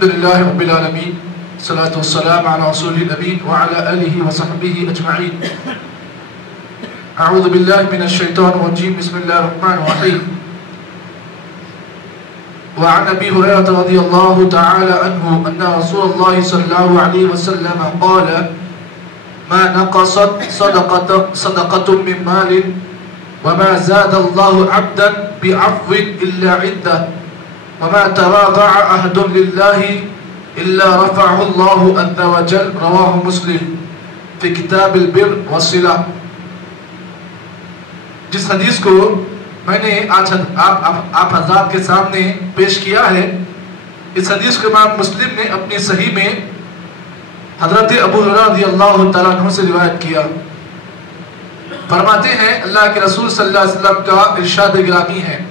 الحمدللہ رب العالمین صلاۃ والسلام علی رسول الامین وعلی آلہ وصحبہ اجمعین اعوذ باللہ من الشیطان الرجیم بسم اللہ الرحمن الرحیم وعن ابی ہریرہ رضی اللہ تعالی عنہ ان رسول اللہ صلی اللہ علیہ وسلم قال ما نقصت صدقۃ من مال وما زاد الله عبدا بعفو الا عده وما تواضع أحد لله إلا رفعه الله عز وجل رواه مسلم في كتاب البر والصلة. جس حدیث کو میں نے آج آپ حضرات کے سامنے پیش کیا ہے، اس حدیث کو امام مسلم نے اپنی صحیح میں حضرت ابو ہریرہ رضی اللہ تعالیٰ عنہ سے روایت کیا. فرماتے ہیں اللہ کے رسول صلی اللہ علیہ وسلم کا ارشاد گرامی ہے،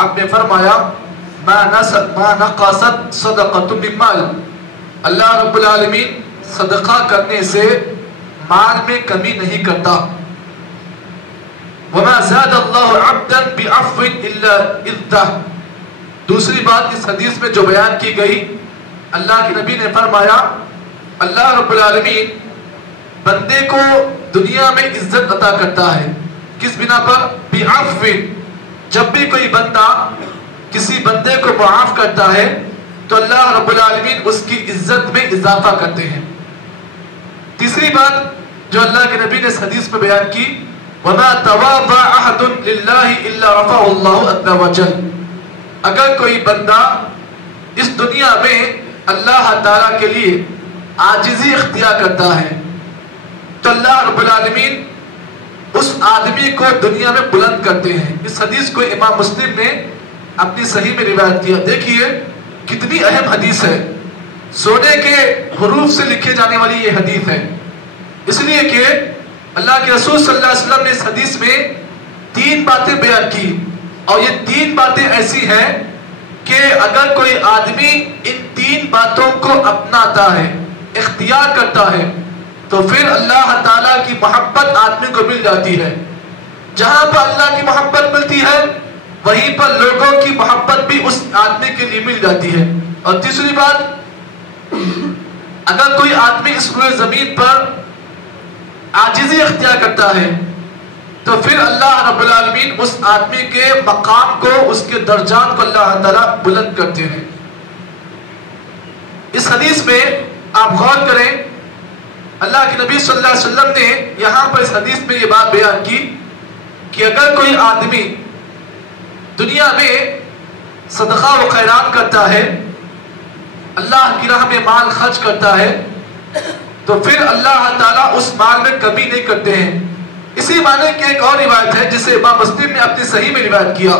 آپ نے فرمایا ما نقصت صدقۃ من مال، اللہ رب العالمین صدقہ کرنے سے مال میں کمی نہیں کرتا. وما زاد اللہ عبدا بعفو الا عزہ، دوسری بات اس حدیث میں جو بیان کی گئی، اللہ کے نبی نے فرمایا اللہ رب العالمین بندے کو دنیا میں عزت عطا کرتا ہے. کس بنا پر؟ بعفو، جب بھی کوئی بندہ کسی بندے کو معاف کرتا ہے تو اللہ رب العالمین اس کی عزت میں اضافہ کرتے ہیں. تیسری بات جو اللہ کے نبی نے اس حدیث میں بیان کی، وَمَا تَوَاضَعَ أَحَدٌ لِلَّهِ إِلَّا رَفَعَهُ اللَّهُ عَزَّ وَجَلَّ، اگر کوئی بندہ اس دنیا میں اللہ تعالیٰ کے لیے عاجزی اختیار کرتا ہے تو اللہ رب العالمین اس آدمی کو دنیا میں بلند کرتے ہیں. اس حدیث کو امام مسلم نے اپنی صحیح میں روایت کیا. دیکھیے کتنی اہم حدیث ہے، سونے کے حروف سے لکھے جانے والی یہ حدیث ہے، اس لیے کہ اللہ کے رسول صلی اللہ علیہ وسلم نے اس حدیث میں تین باتیں بیان کی، اور یہ تین باتیں ایسی ہیں کہ اگر کوئی آدمی ان تین باتوں کو اپناتا ہے، اختیار کرتا ہے، تو پھر اللہ تعالیٰ کی محبت آدمی کو مل جاتی ہے. جہاں پر اللہ کی محبت ملتی ہے وہیں پر لوگوں کی محبت بھی اس آدمی کے لیے مل جاتی ہے. اور تیسری بات، اگر کوئی آدمی اس روئے زمین پر عاجزی اختیار کرتا ہے تو پھر اللہ رب العالمین اس آدمی کے مقام کو، اس کے درجات کو اللہ تعالیٰ بلند کرتے ہیں. اس حدیث میں آپ غور کریں، اللہ کے نبی صلی اللہ علیہ وسلم نے یہاں پر اس حدیث میں یہ بات بیان کی کہ اگر کوئی آدمی دنیا میں صدقہ و خیرات کرتا ہے، اللہ کی راہ میں مال خرچ کرتا ہے، تو پھر اللہ تعالیٰ اس مال میں کمی نہیں کرتے ہیں. اسی معنی کی ایک اور روایت ہے جسے امام مسلم نے اپنی صحیح میں روایت کیا.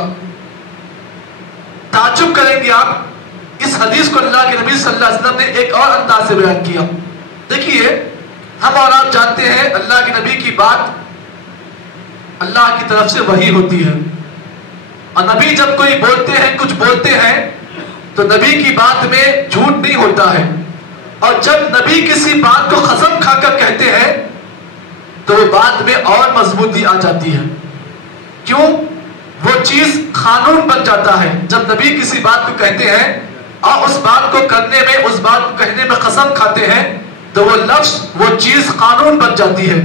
تعجب کریں گے آپ، اس حدیث کو اللہ کے نبی صلی اللہ علیہ وسلم نے ایک اور انداز سے بیان کیا. دیکھیے ہم اور آپ جانتے ہیں اللہ کے نبی کی بات اللہ کی طرف سے وحی ہوتی ہے، اور نبی جب کوئی بولتے ہیں، کچھ بولتے ہیں تو نبی کی بات میں جھوٹ نہیں ہوتا ہے. اور جب نبی کسی بات کو قسم کھا کر کہتے ہیں تو وہ بات میں اور مضبوطی آ جاتی ہے. کیوں؟ وہ چیز قانون بن جاتا ہے. جب نبی کسی بات کو کہتے ہیں اور اس بات کو کرنے میں، اس بات کو کہنے میں قسم کھاتے ہیں تو وہ لفظ، وہ چیز قانون بن جاتی ہے.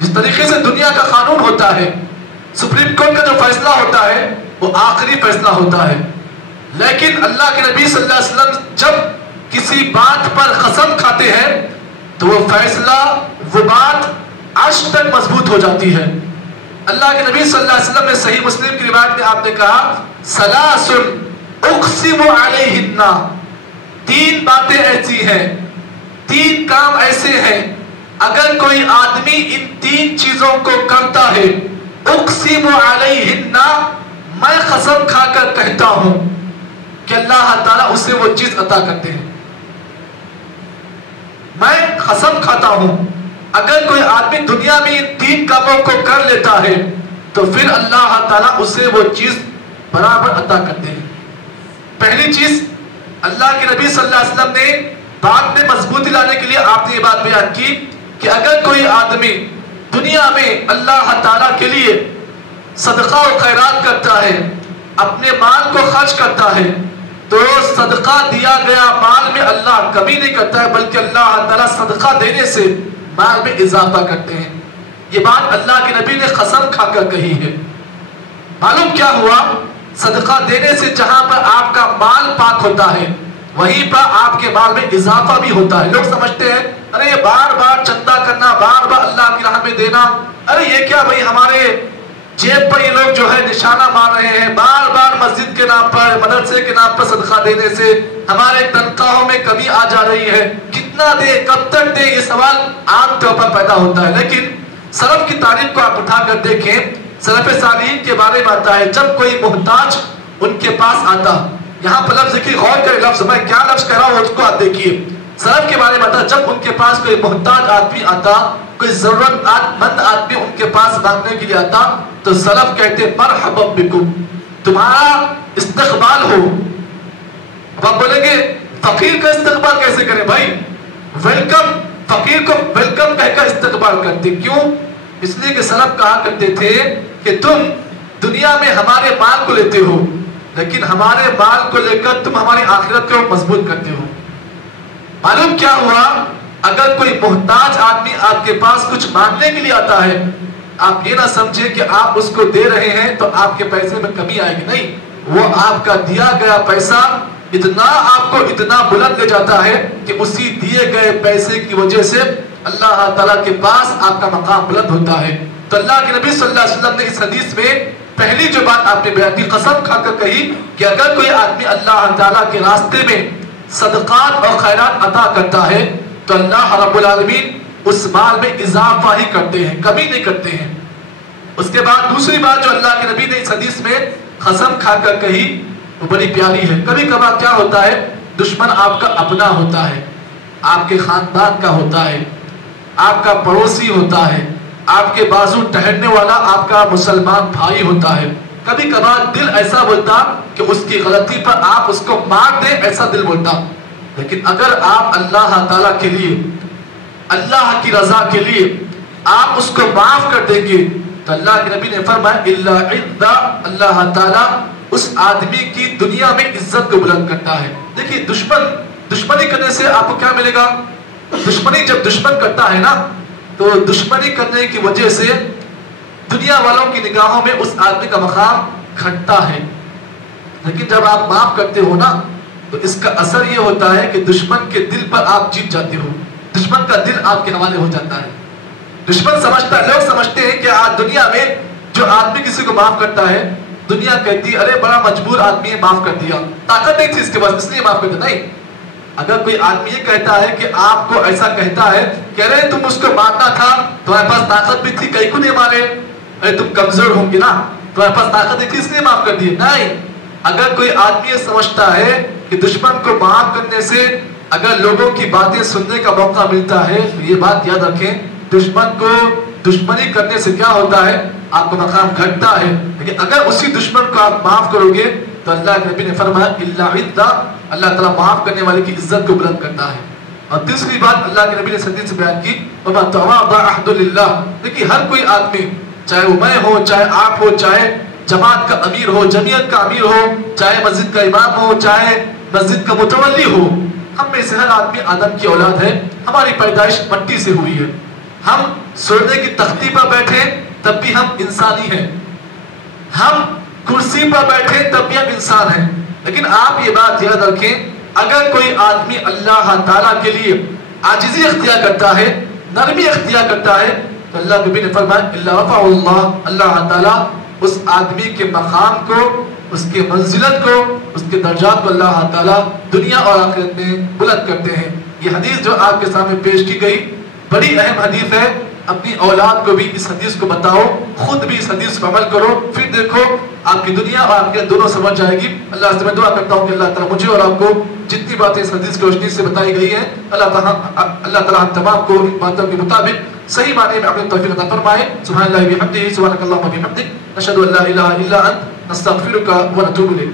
جس طریقے سے دنیا کا قانون ہوتا ہے، سپریم کورٹ کا جو فیصلہ ہوتا ہے وہ آخری فیصلہ ہوتا ہے، لیکن اللہ کے نبی صلی اللہ علیہ وسلم جب کسی بات پر قسم کھاتے ہیں تو وہ فیصلہ، وہ بات عرش تک مضبوط ہو جاتی ہے. اللہ کے نبی صلی اللہ علیہ وسلم نے صحیح مسلم کی روایت میں آپ نے کہا ثلاث اقسم علیہن، تین باتیں ایسی ہیں، تین کام ایسے ہیں اگر کوئی آدمی ان تین چیزوں کو کرتا ہے، اقسم علیہن، میں قسم کھا کر کہتا ہوں کہ اللہ تعالیٰ اسے وہ چیز عطا کرتے ہیں. میں قسم کھاتا ہوں اگر کوئی آدمی دنیا میں ان تین کاموں کو کر لیتا ہے تو پھر اللہ تعالیٰ اسے وہ چیز برابر عطا کرتے ہیں. پہلی چیز، اللہ کے نبی صلی اللہ علیہ وسلم نے بات میں مضبوطی لانے کے لیے آپ نے یہ بات بیان کی کہ اگر کوئی آدمی دنیا میں اللہ تعالیٰ کے لیے صدقہ و خیرات کرتا ہے، اپنے مال کو خرچ کرتا ہے، تو صدقہ دیا گیا مال میں اللہ کمی نہیں کرتا ہے، بلکہ اللہ تعالیٰ صدقہ دینے سے مال میں اضافہ کرتے ہیں۔ یہ بات اللہ کے نبی نے قسم کھا کر کہی ہے۔ معلوم کیا ہوا؟ صدقہ دینے سے جہاں پر آپ کا مال پاک ہوتا ہے وہیں پر آپ کے مال میں اضافہ بھی ہوتا ہے۔ لوگ سمجھتے ہیں ارے یہ بار بار چندہ کرنا، بار بار اللہ کی راہ میں دینا، ارے یہ کیا بھائی ہمارے جیب پر یہ لوگ جو ہے نشانہ مار رہے ہیں، بار بار مسجد کے نام پر، مدرسے کے نام پر صدقہ دینے سے ہمارے تنخواہوں میں کمی آ جا رہی ہے، کتنا دے، کب تک دے، یہ سوال عام طور پر پیدا ہوتا ہے۔ لیکن سلف کی تاریخ کو آپ اٹھا کر دیکھیں، سلف صالحین کے بارے میں آتا ہے جب کوئی محتاج ان کے پاس آتا، یہاں پر لفظ کی غور کریں، لفظ میں کیا لفظ کہہ رہا ہوں اس کو آپ دیکھیے، سلف کے بارے میں آتا جب ان کے پاس کوئی محتاج آدمی آتا، کوئی ضرورت مند آدمی ان کے پاس مانگنے کے لیے آتا تو سلف کہتے مرحبا بکم، تمہارا استقبال ہو۔ اب آپ بولیں گے فقیر کا استقبال کیسے کریں بھائی؟ ویلکم، فقیر کو ویلکم کہہ کر استقبال کرتے، کیوں؟ اس لیے کہ سلف کہا کرتے تھے کہ تم دنیا میں ہمارے مال کو لیتے ہو لیکن ہمارے مال کو لے کر تم ہماری آخرت کو مضبوط کرتے ہو۔ معلوم کیا ہوا؟ اگر کوئی محتاج آدمی آپ کے پاس کچھ مانگنے کے لیے آتا ہے، آپ یہ نہ سمجھیں کہ آپ اس کو دے رہے ہیں تو آپ کے پیسے میں کمی آئے گی، نہیں، وہ آپ کا دیا گیا پیسہ اتنا آپ کو اتنا بلند لے جاتا ہے کہ اسی دیے گئے پیسے کی وجہ سے اللہ تعالیٰ کے پاس آپ کا مقام بلند ہوتا ہے۔ تو اللہ کے نبی صلی اللہ علیہ وسلم نے اس حدیث میں پہلی جو بات آپ نے بیان کی، قسم کھا کر کہی کہ اگر کوئی آدمی اللہ تعالیٰ کے راستے میں صدقات اور خیرات عطا کرتا ہے تو اللہ رب العالمین اس مال میں اضافہ ہی کرتے ہیں، کمی نہیں کرتے ہیں۔ اس کے بعد دوسری بات جو اللہ کے نبی نے اس حدیث میں قسم کھا کر کہی وہ بڑی پیاری ہے۔ کبھی کبھار کیا ہوتا ہے، دشمن آپ کا اپنا ہوتا ہے، آپ کے خاندان کا ہوتا ہے، آپ کا پڑوسی ہوتا ہے، آپ کے بازو ٹہرنے والا آپ کا مسلمان بھائی ہوتا ہے۔ کبھی کبھار دل ایسا بولتا کہ اس کی غلطی پر آپ اس کو مار دیں، ایسا دل بولتا، لیکن اگر آپ اللہ تعالیٰ کے لیے، اللہ کی رضا کے لیے آپ اس کو معاف کر دیں گے تو اللہ کے نبی نے فرمایا اللہ تعالیٰ اس آدمی کی دنیا میں عزت کو بلند کرتا ہے۔ دیکھیے دشمنی کرنے سے آپ کو کیا ملے گا؟ دشمنی جب دشمن کرتا ہے نا تو دشمنی کرنے کی وجہ سے دنیا والوں کی نگاہوں میں اس آدمی کا مقام گھٹتا ہے، لیکن جب آپ معاف کرتے ہو نا تو اس کا اثر یہ ہوتا ہے کہ دشمن کے دل پر آپ جیت جاتے ہو، دشمن کا دل آپ کے حوالے ہو جاتا ہے۔ دشمن سمجھتا ہے، لوگ سمجھتے ہیں کہ آج دنیا میں جو آدمی کسی کو معاف کرتا ہے دنیا کہتی ارے بڑا مجبور آدمی ہے معاف کر دیا، طاقت نہیں تھی اس کے پاس اس لیے معاف کر دیا۔ نہیں، اگر کوئی آدمی یہ کہتا ہے کہ آپ کو ایسا کہتا ہے کہ ارے تم اس کو مارنا تھا، تمہارے پاس طاقت بھی تھی، کئی کو نہیں مارے، ارے تم کمزور ہوں گے نا، تمہارے پاس طاقت نہیں تھی اس لیے معاف کر دیے۔ نہیں، اگر کوئی آدمی یہ سمجھتا ہے کہ دشمن کو معاف کرنے سے اگر لوگوں کی باتیں سننے کا موقع ملتا ہے تو یہ بات یاد رکھیں، دشمن کو دشمنی کرنے سے کیا ہوتا ہے؟ آپ کا مقام گھٹتا ہے، لیکن اگر اسی دشمن کو آپ معاف کرو گے تو اللہ کے نبی نے فرمایا اللہ تعالیٰ معاف کرنے والے کی عزت کو بلند کرتا ہے۔ اور تیسری بات اللہ کے نبی نے حدیث سے بیان کی، وَمَا تَوَاضَعَ أَحَدٌ لِلَّهِ، دیکھیے ہر کوئی آدمی، چاہے وہ میں ہو، چاہے آپ ہو، چاہے جماعت کا امیر ہو، جمعیت کا امیر ہو، چاہے مسجد کا امام ہو، چاہے مسجد کا متولی ہو، ہم میں سے ہر آدمی آدم کی اولاد ہے، ہماری پیدائش مٹی سے ہوئی ہے، ہم سونے کی تختی پر بیٹھے تب بھی ہم انسانی ہیں، ہم کرسی پر بیٹھے تب بھی ہم انسان ہیں۔ لیکن آپ یہ بات یاد رکھیں، اگر کوئی آدمی اللہ تعالیٰ کے لیے عاجزی اختیار کرتا ہے، نرمی اختیار کرتا ہے تو اللہ نبی نے فرمایا الا رفع اللہ تعالیٰ اس آدمی کے مقام کو، اس کے منزلت کو، اس کے درجات کو اللہ تعالیٰ دنیا اور آخرت میں بلند کرتے ہیں۔ یہ حدیث جو آپ کے سامنے پیش کی گئی بڑی اہم حدیث ہے، اپنی اولاد کو بھی اس حدیث کو بتاؤ، خود بھی اس حدیث پر عمل کرو، پھر دیکھو آپ کی دنیا اور آپ کے دونوں سمجھ جائے گی۔ اللہ سے میں دعا کرتا ہوں کہ اللہ تعالیٰ مجھے اور آپ کو جتنی باتیں اس حدیث کی روشنی سے بتائی گئی ہیں اللہ تعالیٰ ہم تمام کو ان باتوں کے مطابق صحیح معنی میں اپنے توفیق عطا فرمائے۔ سبحان اللہ وبحمدہ، سبحانک اللہم وبحمدک، نشہد ان لا الہ الا انت، نستغفرک ونتوب الیک۔